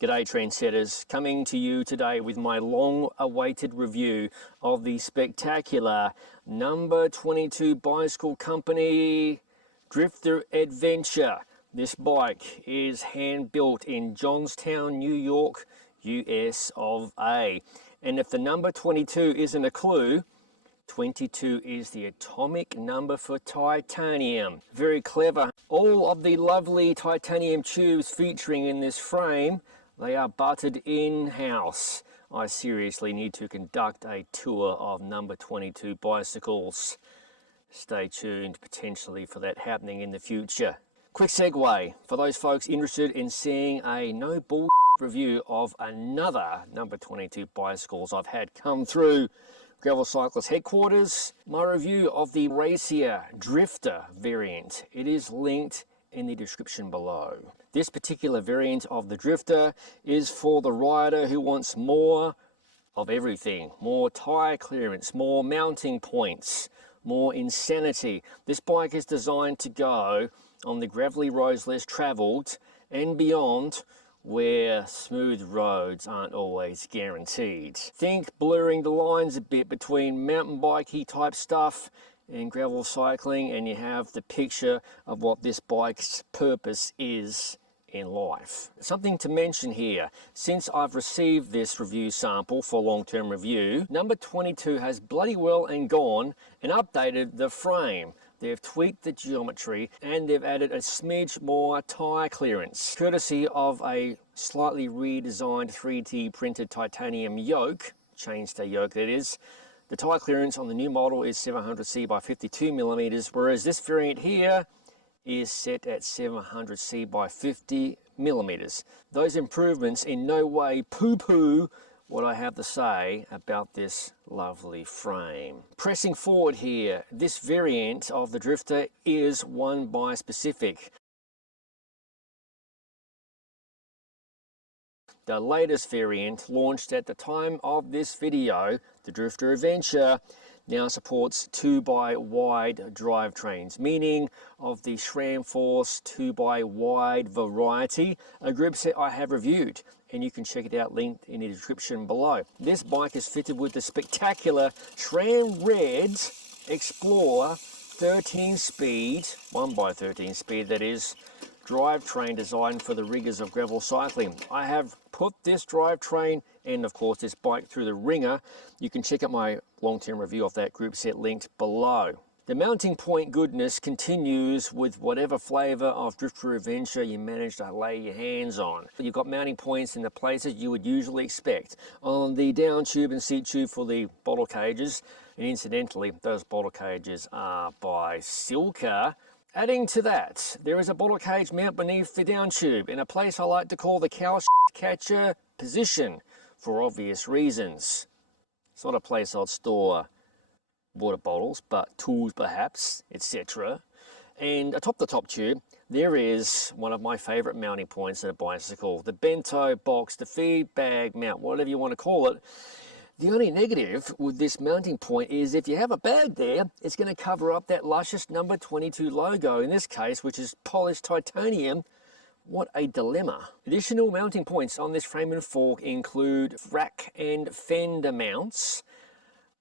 G'day trendsetters, coming to you today with my long-awaited review of the spectacular number 22 bicycle company Drifter Adventure. This bike is hand-built in Johnstown, New York, US of A. And if the number 22 isn't a clue, 22 is the atomic number for titanium. Very clever. All of the lovely titanium tubes featuring in this frame, they are buttered in-house. I seriously need to conduct a tour of number 22 bicycles. Stay tuned potentially for that happening in the future. Quick segue for those folks interested in seeing a no bull review of another number 22 bicycles I've had come through Gravel Cyclist headquarters. My review of the Racer Drifter variant. It is linked in the description below. This particular variant of the Drifter is for the rider who wants more of everything. More tire clearance, more mounting points, more insanity. This bike is designed to go on the gravelly roads less travelled and beyond, where smooth roads aren't always guaranteed. Think blurring the lines a bit between mountain bikey type stuff and gravel cycling, and you have the picture of what this bike's purpose is in life. Something to mention here, since I've received this review sample for long-term review, number 22 has bloody well and gone and updated the frame. They've tweaked the geometry and they've added a smidge more tire clearance, courtesy of a slightly redesigned 3D printed titanium yoke, chainstay yoke that is. The tire clearance on the new model is 700C by 52mm, whereas this variant here is set at 700C by 50mm. Those improvements in no way poo-poo what I have to say about this lovely frame. Pressing forward here, this variant of the Drifter is one bi-specific. The latest variant, launched at the time of this video, the Drifter Adventure, now supports 2x-wide drivetrains, meaning of the SRAM Force 2x-wide variety, a group set I have reviewed, and you can check it out linked in the description below. This bike is fitted with the spectacular SRAM Red Explorer 13-speed, 1x13 speed that is, drivetrain designed for the rigours of gravel cycling. I have put this drivetrain and of course this bike through the ringer. You can check out my long-term review of that group set linked below. The mounting point goodness continues with whatever flavour of Drifter Adventure you manage to lay your hands on. You've got mounting points in the places you would usually expect. On the down tube and seat tube for the bottle cages, and incidentally those bottle cages are by Silka. Adding to that, there is a bottle cage mount beneath the down tube in a place I like to call the cow catcher position for obvious reasons. It's not a place I'd store water bottles, but tools perhaps, etc. And atop the top tube, there is one of my favourite mounting points in a bicycle, the bento box, the feed bag mount, whatever you want to call it. The only negative with this mounting point is if you have a bag there, it's going to cover up that luscious number 22 logo, in this case, which is polished titanium. What a dilemma. Additional mounting points on this frame and fork include rack and fender mounts,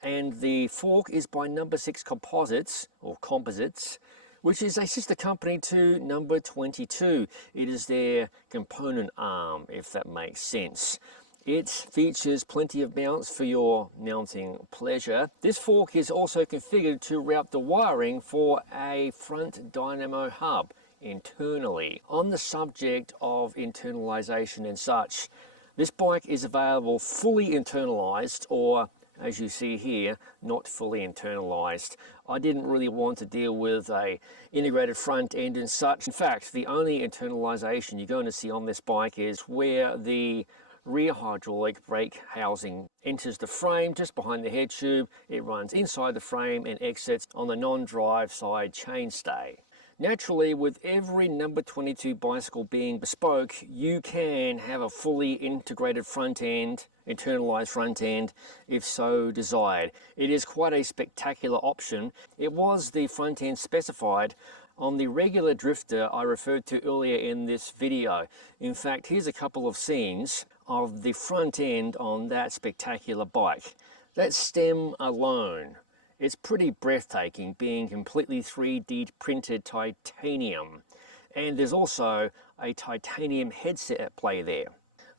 and the fork is by number 6 Composites, or Composites, which is a sister company to number 22. It is their component arm, if that makes sense. It features plenty of mounts for your mounting pleasure. This fork is also configured to route the wiring for a front dynamo hub internally. On the subject of internalization and such, this bike is available fully internalized, or as you see here, not fully internalized. I didn't really want to deal with a integrated front end and such. In fact, the only internalization you're going to see on this bike is where the rear hydraulic brake housing enters the frame just behind the head tube. It runs inside the frame and exits on the non-drive side chainstay. Naturally, with every number 22 bicycle being bespoke, you can have a fully integrated front end, internalized front end, if so desired. It is quite a spectacular option. It was the front end specified on the regular drifter I referred to earlier in this video. In fact, here's a couple of scenes of the front end on that spectacular bike. That stem alone, it's pretty breathtaking, being completely 3D printed titanium. And there's also a titanium headset at play there.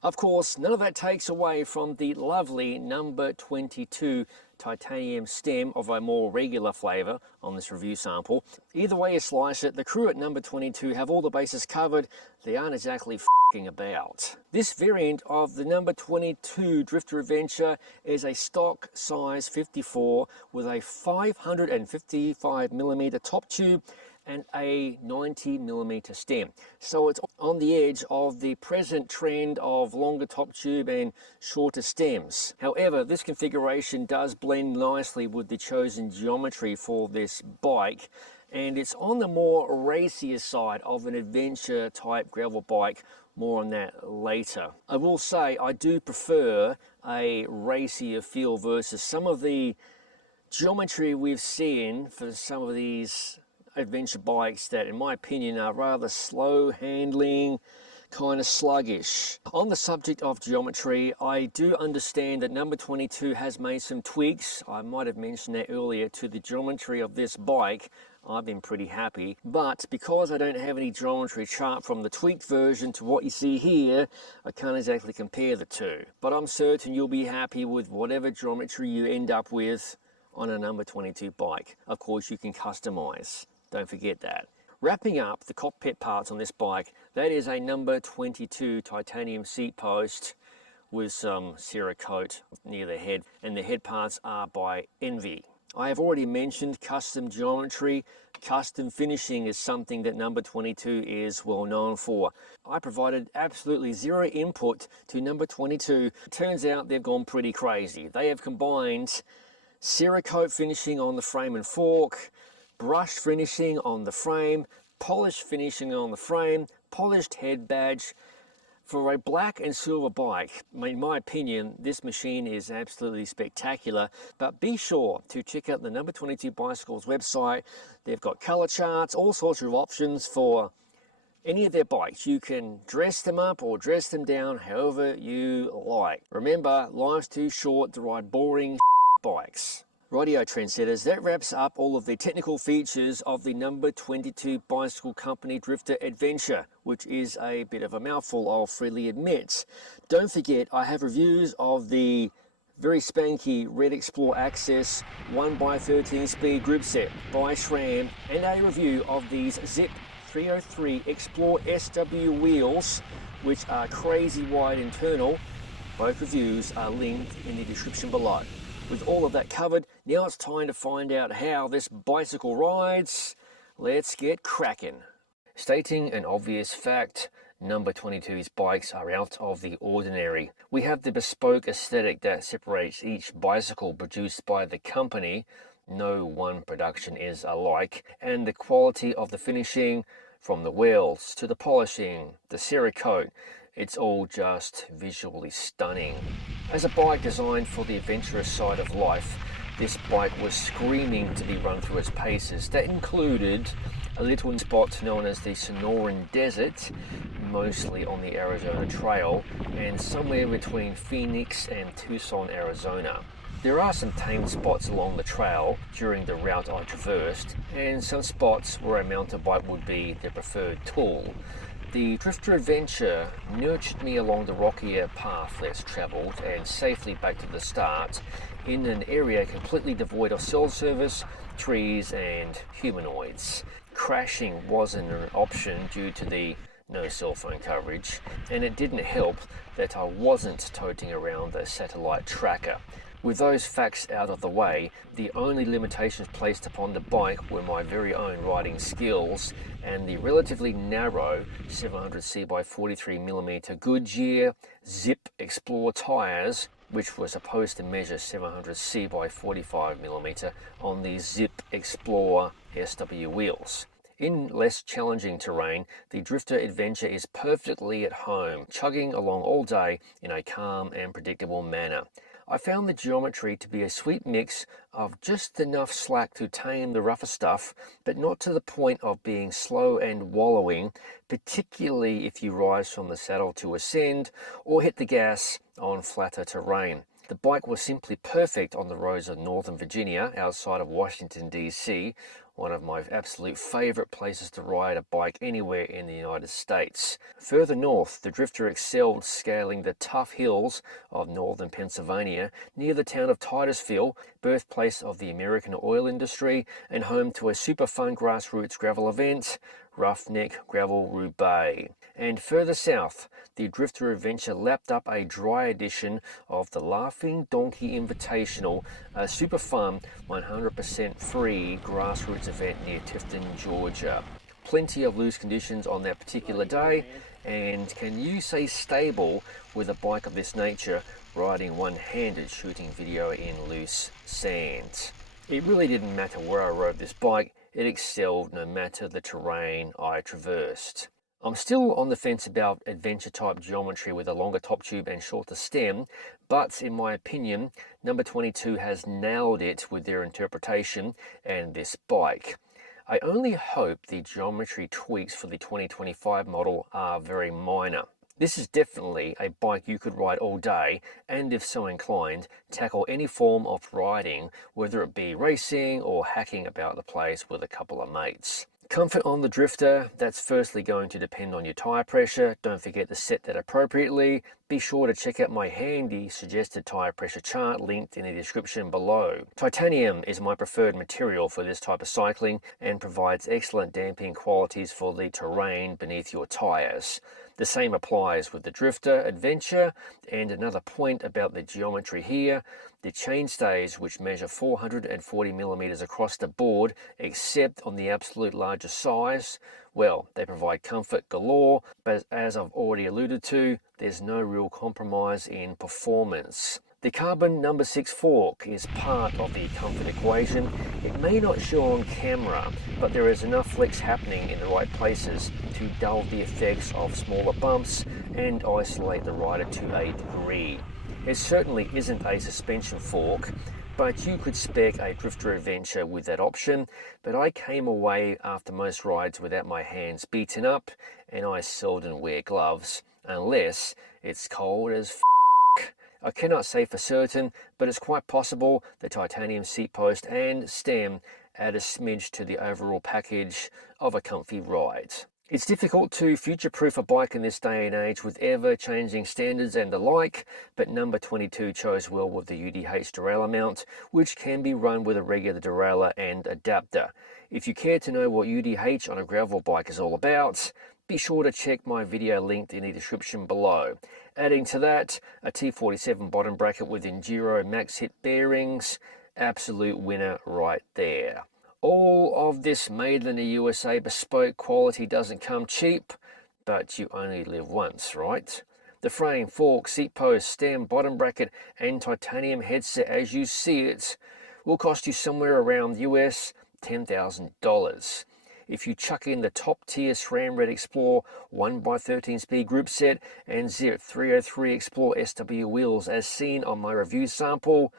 Of course, none of that takes away from the lovely number 22 titanium stem of a more regular flavour on this review sample. Either way you slice it, the crew at number 22 have all the bases covered. They aren't exactly f***ing about. This variant of the number 22 Drifter Adventure is a stock size 54 with a 555mm top tube and a 90mm stem. So it's on the edge of the present trend of longer top tube and shorter stems. However, this configuration does blend nicely with the chosen geometry for this bike, and it's on the more racier side of an adventure type gravel bike. More on that later. I will say I do prefer a racier feel versus some of the geometry we've seen for some of these adventure bikes that, in my opinion, are rather slow handling, kind of sluggish. On the subject of geometry, I do understand that number 22 has made some tweaks. I might have mentioned that earlier to the geometry of this bike. I've been pretty happy, but because I don't have any geometry chart from the tweaked version to what you see here, I can't exactly compare the two. But I'm certain you'll be happy with whatever geometry you end up with on a number 22 bike. Of course, you can customize. Don't forget that. Wrapping up the cockpit parts on this bike, that is a number 22 titanium seat post with some Cerakote near the head, and the head parts are by Envy. I have already mentioned custom geometry. Custom finishing is something that number 22 is well known for. I provided absolutely zero input to number 22. It turns out they've gone pretty crazy. They have combined Cerakote finishing on the frame and fork, brushed finishing on the frame, polished finishing on the frame, polished head badge. For a black and silver bike, in my opinion, this machine is absolutely spectacular. But be sure to check out the number 22 Bicycles website. They've got color charts, all sorts of options for any of their bikes. You can dress them up or dress them down however you like. Remember, life's too short to ride boring bikes. Rightio trendsetters, that wraps up all of the technical features of the number 22 Bicycle Company Drifter Adventure, which is a bit of a mouthful, I'll freely admit. Don't forget, I have reviews of the very spanky Red Explore Access 1x13 speed group set by SRAM, and a review of these Zip 303 Explore SW wheels, which are crazy wide internal. Both reviews are linked in the description below. With all of that covered, now it's time to find out how this bicycle rides. Let's get cracking. Stating an obvious fact, number 22's bikes are out of the ordinary. We have the bespoke aesthetic that separates each bicycle produced by the company. No one production is alike, and the quality of the finishing, from the wheels to the polishing, the Cerakote, it's all just visually stunning. As a bike designed for the adventurous side of life, this bike was screaming to be run through its paces. That included a little spot known as the Sonoran Desert, mostly on the Arizona Trail, and somewhere between Phoenix and Tucson, Arizona. There are some tame spots along the trail during the route I traversed, and some spots where a mountain bike would be their preferred tool. The Drifter Adventure nurtured me along the rockier path less travelled and safely back to the start in an area completely devoid of cell service, trees and humanoids. Crashing wasn't an option due to the no cell phone coverage, and it didn't help that I wasn't toting around a satellite tracker. With those facts out of the way, the only limitations placed upon the bike were my very own riding skills and the relatively narrow 700C by 43mm Goodyear Zip Explore tyres, which were supposed to measure 700C by 45mm on the Zip Explore SW wheels. In less challenging terrain, the Drifter Adventure is perfectly at home, chugging along all day in a calm and predictable manner. I found the geometry to be a sweet mix of just enough slack to tame the rougher stuff, but not to the point of being slow and wallowing, particularly if you rise from the saddle to ascend or hit the gas on flatter terrain. The bike was simply perfect on the roads of Northern Virginia outside of Washington, D.C., one of my absolute favourite places to ride a bike anywhere in the United States. Further north, the Drifter excelled scaling the tough hills of northern Pennsylvania near the town of Titusville, birthplace of the American oil industry and home to a super fun grassroots gravel event, Roughneck Gravel Roubaix. And further south, the Drifter Adventure lapped up a dry edition of the Laughing Donkey Invitational, a super fun 100% free grassroots event near Tifton, Georgia. Plenty of loose conditions on that particular day, and can you say stable with a bike of this nature riding one-handed shooting video in loose sand? It really didn't matter where I rode this bike, it excelled no matter the terrain I traversed. I'm still on the fence about adventure type geometry with a longer top tube and shorter stem, but in my opinion, number 22 has nailed it with their interpretation and this bike. I only hope the geometry tweaks for the 2025 model are very minor. This is definitely a bike you could ride all day and, if so inclined, tackle any form of riding, whether it be racing or hacking about the place with a couple of mates. Comfort on the Drifter, that's firstly going to depend on your tyre pressure. Don't forget to set that appropriately. Be sure to check out my handy suggested tyre pressure chart linked in the description below. Titanium is my preferred material for this type of cycling and provides excellent damping qualities for the terrain beneath your tyres. The same applies with the Drifter Adventure. And another point about the geometry here, the chainstays, which measure 440mm across the board, except on the absolute largest size, well, they provide comfort galore, but as I've already alluded to, there's no real compromise in performance. The carbon number 6 fork is part of the comfort equation. It may not show on camera, but there is enough flex happening in the right places to dull the effects of smaller bumps and isolate the rider to a degree. It certainly isn't a suspension fork, but you could spec a Drifter Adventure with that option, but I came away after most rides without my hands beaten up, and I seldom wear gloves, unless it's cold as f***. I cannot say for certain, but it's quite possible the titanium seat post and stem add a smidge to the overall package of a comfy ride. It's difficult to future-proof a bike in this day and age with ever-changing standards and the like, but number 22 chose well with the UDH derailleur mount, which can be run with a regular derailleur and adapter. If you care to know what UDH on a gravel bike is all about, be sure to check my video linked in the description below. Adding to that, a T47 bottom bracket with Enduro max hit bearings, absolute winner right there. All of this made in the USA bespoke quality doesn't come cheap, but you only live once, right? The frame, fork, seat post, stem, bottom bracket, and titanium headset as you see it will cost you somewhere around US $10,000. If you chuck in the top tier SRAM Red Explore 1x13 speed group set and Zip 303 Explore SW wheels as seen on my review sample,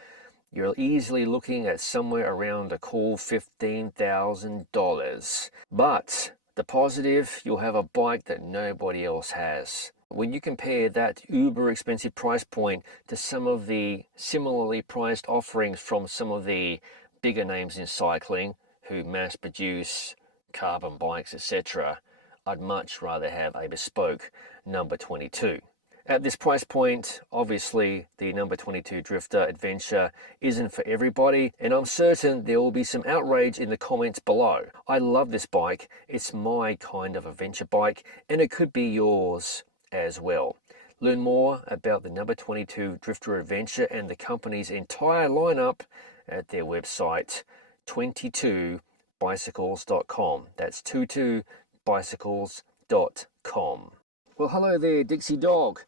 you're easily looking at somewhere around a cool $15,000. But the positive, you'll have a bike that nobody else has. When you compare that uber expensive price point to some of the similarly priced offerings from some of the bigger names in cycling who mass produce carbon bikes, etc., I'd much rather have a bespoke number 22. At this price point, obviously, the number 22 Drifter Adventure isn't for everybody, and I'm certain there will be some outrage in the comments below. I love this bike, it's my kind of adventure bike, and it could be yours as well. Learn more about the number 22 Drifter Adventure and the company's entire lineup at their website, 22bicycles.com. That's 22bicycles.com. Well, hello there, Dixie Dog.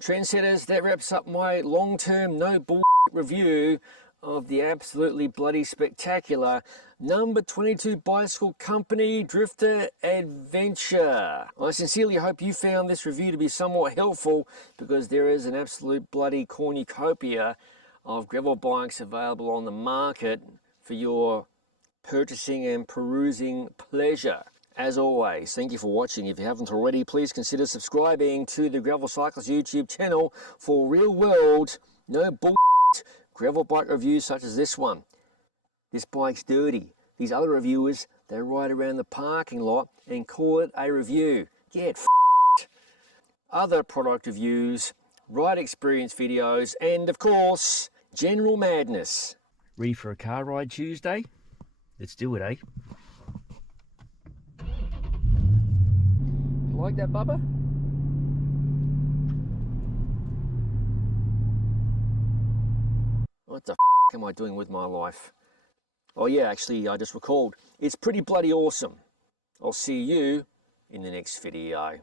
Trendsetters, that wraps up my long-term no bull review of the absolutely bloody spectacular number 22 bicycle company Drifter Adventure. I sincerely hope you found this review to be somewhat helpful, because there is an absolute bloody cornucopia of gravel bikes available on the market for your purchasing and perusing pleasure. As always, thank you for watching. If you haven't already, please consider subscribing to the Gravel Cyclist YouTube channel for real world, no bullshit gravel bike reviews such as this one. This bike's dirty. These other reviewers, they ride around the parking lot and call it a review. Get f***ed. Other product reviews, ride experience videos, and of course, general madness. Ready for a car ride Tuesday? Let's do it, eh? You like that, Bubba? What the f*** am I doing with my life? Oh yeah, actually, I just recalled. It's pretty bloody awesome. I'll see you in the next video.